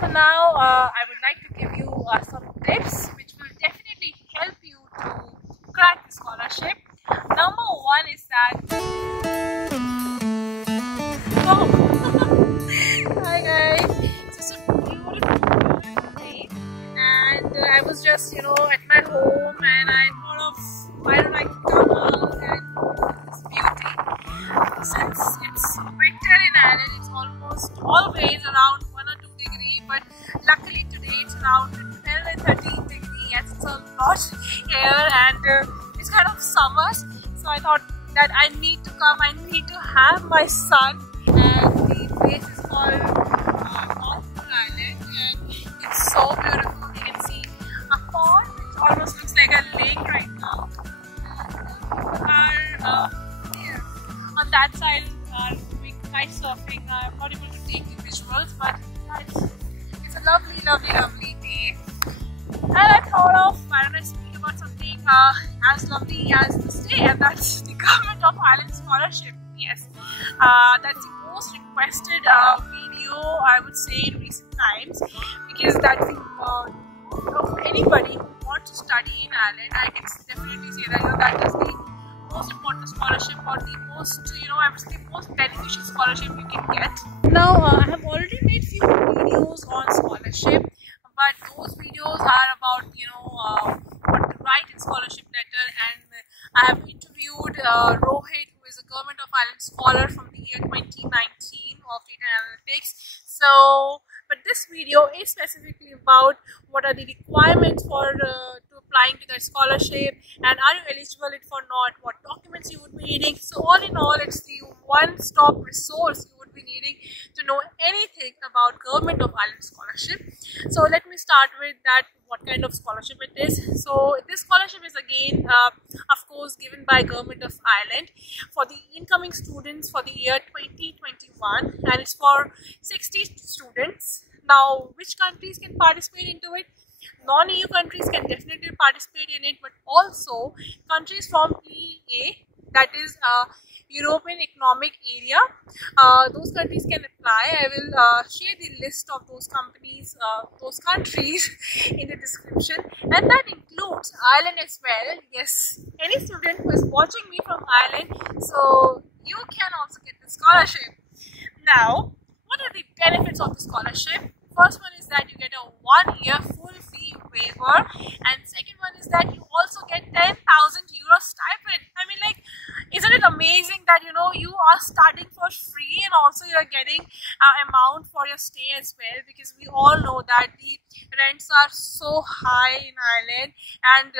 So now I would like to give you some tips which will definitely help you to crack the scholarship. Number one is that hi guys, it's a beautiful day and I was just at my home and I thought of why don't I come out and this beauty. Since it's winter in Ireland, it's almost always around 1 or 2 degrees, but luckily today it's around 12 and 13 degrees. Yes, it's a lot here and it's kind of summer, so I thought that I need to come, I need to have my sun. And the place is called North Island and it's so beautiful. You can see a pond which almost looks like a lake right now. And are here on that side doing kite surfing. I'm not able to take the visuals, but it's a lovely day. And I thought of why don't I speak about something as lovely as this day, and that's the Government of Ireland Scholarship. Yes, that's the most requested video I would say in recent times, because that's the of anybody who wants to study in Ireland, I can definitely say that that is the most important scholarship, or the most I would say the most beneficial scholarship you can get. Now I have already made few videos on scholarship, but those videos are about what to write in scholarship letter, and I have interviewed Rohit, who is a Government of Ireland scholar from the year 2019 of data analytics. So, but this video is specifically about what are the requirements for to applying to that scholarship, and are you eligible it for not, what documents you would be needing. So all in all, it's the one-stop resource you would be needing to know anything about Government of Ireland scholarship. So let me start with that, what kind of scholarship it is. So this scholarship is again of course given by Government of Ireland for the incoming students for the year 2021, and it's for 60 students. Now which countries can participate into it? Non-EU countries can definitely participate in it, but also countries from EEA, that is European Economic Area, those countries can apply. I will share the list of those companies, those countries in the description, and that includes Ireland as well. Yes, any student who is watching me from Ireland, so you can also get the scholarship. Now, what are the benefits of the scholarship? First one is that you get a 1-year full fee waiver, and second one is that you also get 10,000 euro stipend. I mean, like, isn't it amazing that you are starting for free and also you're getting amount for your stay as well, because we all know that the rents are so high in Ireland, and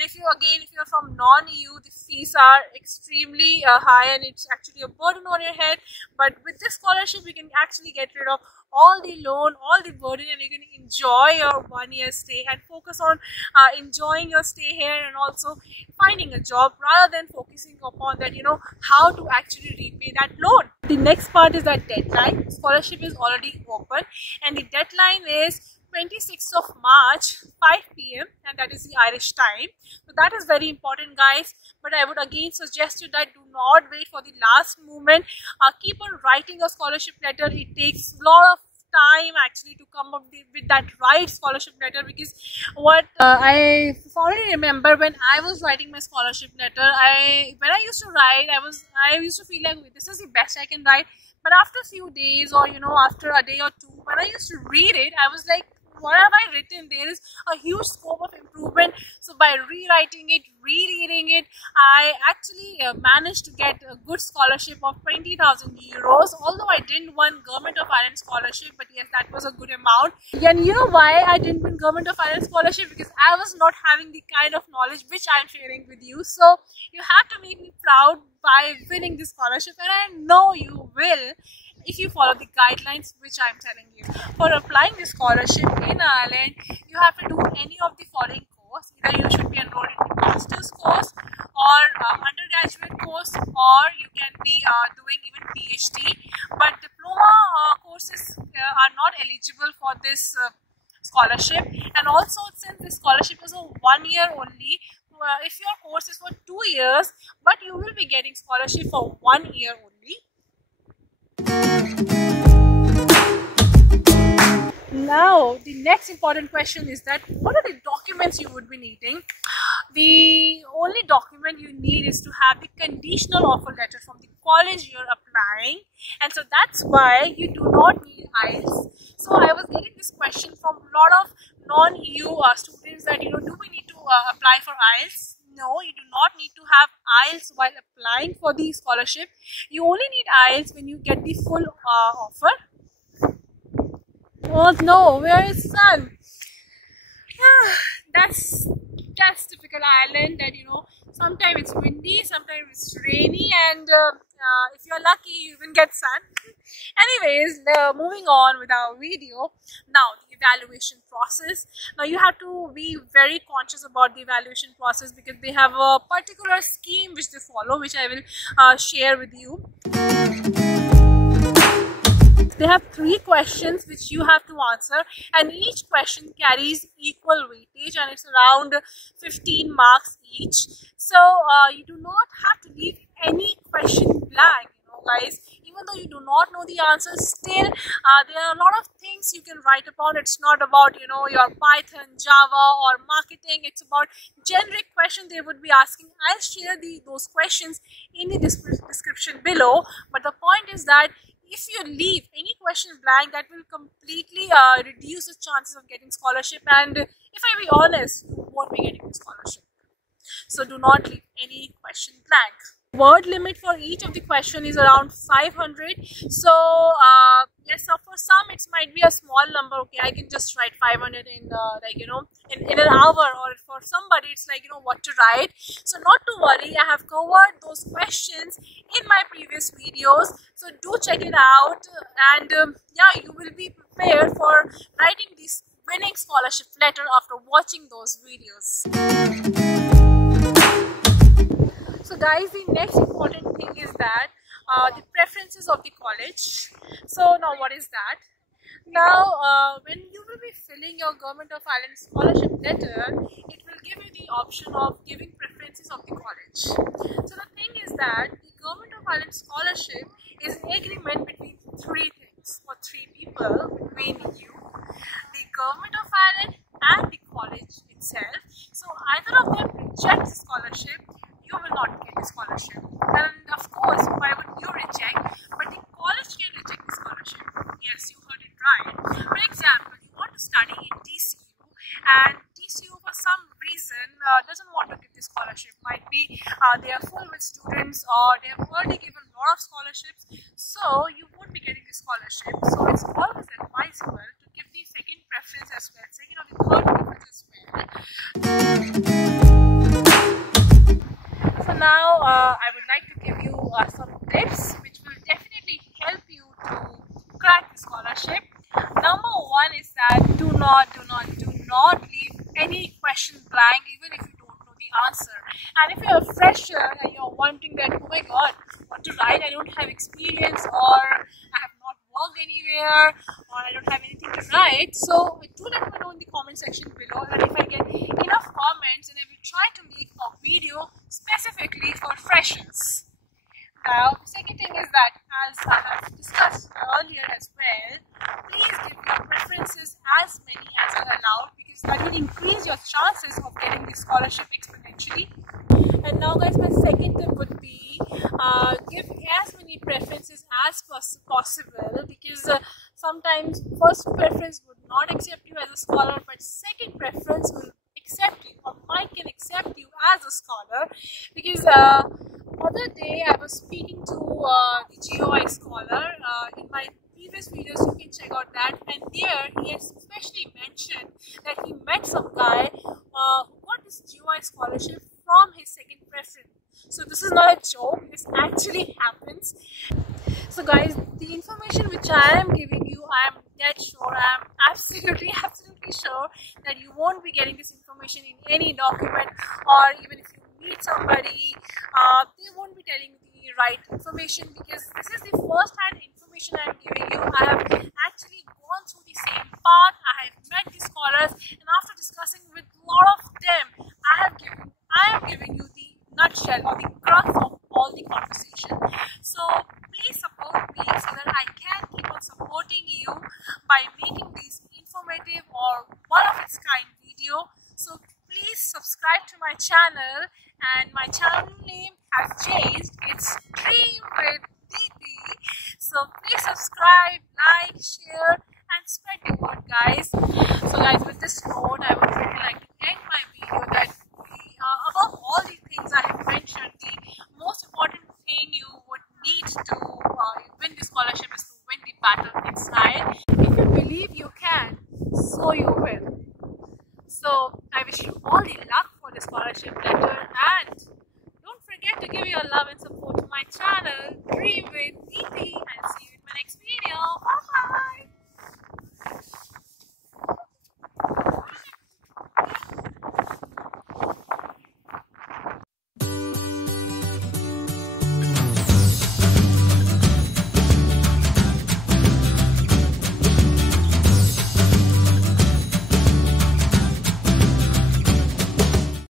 if you're from non-EU, the fees are extremely high, and it's actually a burden on your head. But with this scholarship, you can actually get rid of all the loan, all the burden, and you can enjoy your 1-year stay and focus on enjoying your stay here and also finding a job, rather than focusing upon that how to actually repay that loan. The next part is that deadline. Scholarship is already open, and the deadline is 26th of March, 5 PM, and that is the Irish time. So that is very important, guys. But I would again suggest you that do not wait for the last moment. Keep on writing a scholarship letter. It takes a lot of time actually to come up with that right scholarship letter, because what I fondly remember when I was writing my scholarship letter, when I used to write, I used to feel like this is the best I can write. But after a few days, or after a day or two, when I used to read it, I was like, what have I written? There is a huge scope of improvement. So by rewriting it, rereading it, I actually managed to get a good scholarship of 20,000 euros. Although I didn't win Government of Ireland scholarship, but yes, that was a good amount. And you know why I didn't win Government of Ireland scholarship? Because I was not having the kind of knowledge which I'm sharing with you. So you have to make me proud by winning this scholarship, and I know you will if you follow the guidelines which I'm telling you. For applying this scholarship in Ireland, you have to do any of the following course. Either you should be enrolled in the master's course or undergraduate course, or you can be doing even PhD. But diploma courses are not eligible for this scholarship. And also, since this scholarship is a 1 year only, if your course is for 2 years, but you will be getting scholarship for 1 year only. Now, the next important question is that what are the documents you would be needing? The only document you need is to have the conditional offer letter from the college you're applying, and so that's why you do not need IELTS. So I was getting this question from a lot of non-EU students that, do we need to apply for IELTS? No, you do not need to have IELTS while applying for the scholarship. You only need IELTS when you get the full offer. Oh no, where is sun? That's typical Ireland, that sometimes it's windy, sometimes it's rainy, and if you're lucky you even get sun. Anyways, moving on with our video. Now, the evaluation process. Now you have to be very conscious about the evaluation process because they have a particular scheme which they follow, which I will share with you. They have 3 questions which you have to answer, and each question carries equal weightage, and it's around 15 marks each. So you do not have to leave any question blank, guys. Even though you do not know the answers, still there are a lot of things you can write upon. It's not about your Python, Java or marketing. It's about generic questions they would be asking. I'll share those questions in the description below, but the point is that if you leave any question blank, that will completely reduce the chances of getting scholarship, and if I be honest, you won't be getting the scholarship. So do not leave any question blank. Word limit for each of the question is around 500. So yes, so for some it might be a small number. Okay, I can just write 500 in in an hour, or for somebody it's like what to write. So not to worry, I have covered those questions in my previous videos, so do check it out, and yeah, you will be prepared for writing this winning scholarship letter after watching those videos. So guys, the next important thing is that the preferences of the college. So now what is that? Now when you will be filling your Government of Ireland scholarship letter, it will give you the option of giving preferences of the college. So the thing is that the Government of Ireland scholarship is an agreement between 3 things, or 3 people, between you, the Government of Ireland and the college itself. So either of them reject the scholarship, you will not get the scholarship. And of course, why would you reject? But the college can reject the scholarship. Yes, you heard it right. For example, you want to study in TCU, and TCU for some reason doesn't want to give the scholarship. Might be they are full with students, or they have already given a lot of scholarships, so you won't be getting the scholarship. So it's always advisable to give the second preference as well, second or the third preference as well. So now I would like to give you some tips which will definitely help you to crack the scholarship. Number 1 is that do not leave any question blank, even if you don't know the answer. And if you're a fresher and you're wondering that, oh my god, what to write, I don't have experience, or I have not worked anywhere, or I don't have anything to write, so do let me know in the comment section below, and if I get enough comments, then I will try to make a video specifically for freshers. Now, the second thing is that, as I have discussed earlier as well, please give your preferences as many as are allowed, because that will increase your chances of getting the scholarship exponentially. And now guys, my second tip would be give as many preferences as possible, because sometimes first preference would not accept you as a scholar, but second preference will accept you, or can accept you as a scholar. Because other day I was speaking to the GOI Scholar in my previous videos, you can check out that, and there he has especially mentioned that he met some guy who got this GOI scholarship from his second preference. So this is not a joke, this actually happens. So guys, the information which I am giving you, I am dead sure, I am absolutely sure that you won't be getting this information in any document, or even if you meet somebody, they won't be telling you the right information, because this is the first-hand information I am giving you. I have actually gone through the same path, I have met the scholars, and after discussing with a lot of them, I am giving you the nutshell or the crux of all the conversation. So please support me so that I can keep on supporting you by making these informative or one of its kind video. So please subscribe to my channel, and my channel name has changed. It's Dream with Neeti. So please subscribe, like, share and spread the word, guys. So guys, with this note, I would really like to end my video that above all the things I have mentioned, the most important thing you would need to win the scholarship is to win the battle inside. If you believe you can, so you will. So I wish you all the luck for the scholarship letter, and don't forget to give your love and support to my channel Dream with Neeti, and see